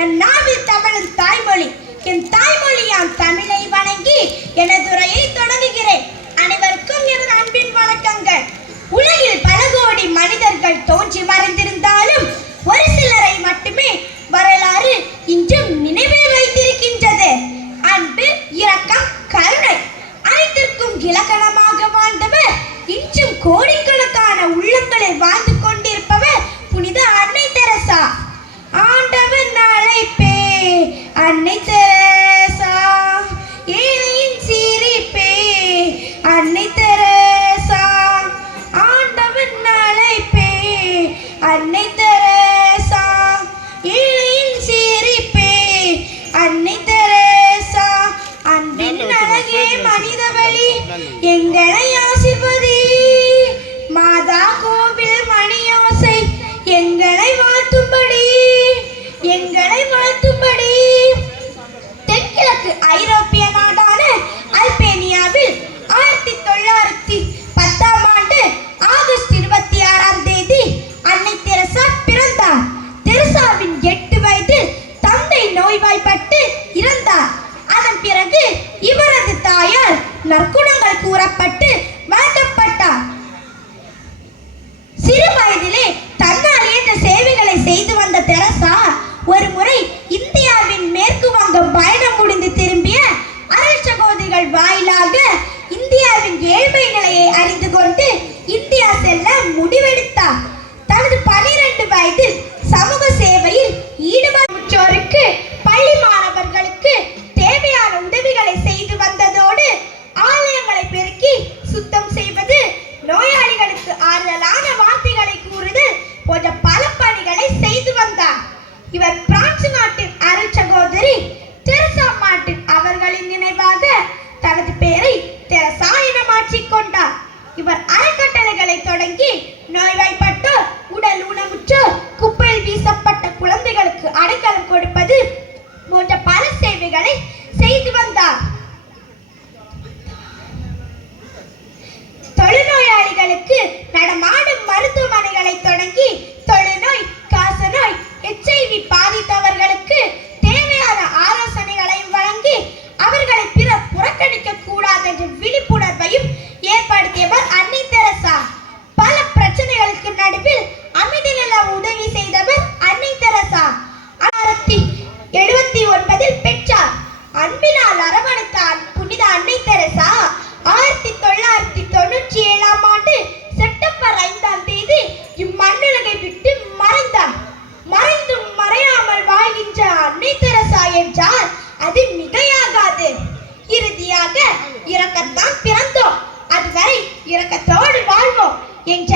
நம் நாவில் தமிழும் தாய்மொழி. என் தாய்மொழியாம் தமிழை வணங்கி எனதுரையை தொடங்குகிறேன். அனைவருக்கும் எனது அன்பின் வணக்கங்கள். உலகில் பல கோடி மனிதர்கள் தோன்றி மறைந்திருந்தாலும் ஒரு சிலரை மட்டுமே வரலாறு இன்றும் நினைவில் வைத்திருக்கின்றது. அன்பு, இரக்கம், கருணை அனைத்திற்கும் இலக்கணமாக வாழ்ந்தவர், இன்றும் கோடிக்கணக்கான உள்ளங்களில் வாழ்ந்து கொண்டிருப்பவர் புனித அன்னை தெரசா. ஆண்டவன் அழைப்பே அன்னை தெரசா, ஏழையின் சிரிப்பே அன்னை தெரசா. ஆண்டவன் அழைப்பே அன்னை தெரசா, ஏழையின் சிரிப்பே அன்னை தெரசா. அன்பின் அழகே மனிதவழி எங்களை ஆசிர்வதி. மாதா கோவில் மணியோசை எங்களை வாழ்த்தும்படி, எங்களை வாழ்த்தும்படி. தென்கிழக்கு ஐரோப்பிய நாடான அல்பேனியாவில் 1910 ஆண்டு ஆகஸ்ட் 26ஆம் தேதி அன்னை தெரசா பிறந்தார். தெரசாவின் 8 வயதில் தந்தை நோய்வாய்ப்பட்டு இறந்தார். அதன் பிறகு இவரது தாயார் நற்குணங்கள் கூறப்பட்டு வளர்க்கப்பட்டார். சிறு வயதிலே தன்னால் இயன்ற சேவைகளை செய்து வந்த தெரசா ஒரு முறை இந்தியாவின் மேற்கு வங்கம் பயணம் முடிந்து திரும்பிய அருள் சகோதரிகள் வாயிலாக இந்தியாவின் ஏழ்மை நிலையை அறிந்து கொண்டு இந்தியா செல்ல முடிவெடுத்தார். தனது 12 வயதில் சமூக சேவையில் ஈடுபட்டோருக்கு, பள்ளி மாணவர்களுக்கு தேவையான உதவிகளை செய்து வந்ததோடு ஆலயங்களை பெருக்கி சுத்தம் செய்வது, நோயாளிகளுக்கு ஆறுதலான வார்த்தைகளை கூறுதல் போன்ற பல பணிகளை செய்து வந்தார். இவர் பிரான்சு நாட்டின் அருள் சகோதரி தெரசா மார்ட்டின் அவர்களின் நினைவாக தனது பெயரை தெரசா என மாற்றிக்கொண்டார். இவர் அறக்கட்டளைகளை தொடங்கி நோய்வாய்ப்பட்டோர், உடல் ஊனமுற்றோர், குப்பையில் வீசப்பட்ட குழந்தைகளுக்கு அடைக்கலம் கொடுப்பது போன்ற பல சேவைகளை செய்து வந்தார். தொழுநோயாளிகளுக்கு நடமாடும் மருத்துவமனைகளை தொடங்கி தொழுநோய், காசநோய், HIV பாதித்தவர்களுக்கு தேவையான ஆலோசனைகளையும் வழங்கி அவர்களை பிறர் புறக்கணிக்க கூடாது என்ற விழிப்புணர்வையும் ஏற்படுத்தியவர் அன்னை தெரசா. பல பிரச்சனைகளுக்கு நடுவில் அமைதி நிலவ உதவி செய்தவர் அன்னை தெரசா. 1979 பெற்றார். அன்பினால் அரவணைத்த புனித அன்னை தெரசா 1997ஆம் ஆண்டு செப்டம்பர் 5ஆம் தேதி இம்மண்ணுலகை விட்டு மறைந்தார். மறைந்தும் மறையாமல் வாழ்கின்ற அன்னை தெரசா என்றால் அது மிகையாகாது. இறுதியாக இரக்கத்தான் பிறந்தோம், அதுவரை இரக்கத்தோடு வாழ்வோம் என்ற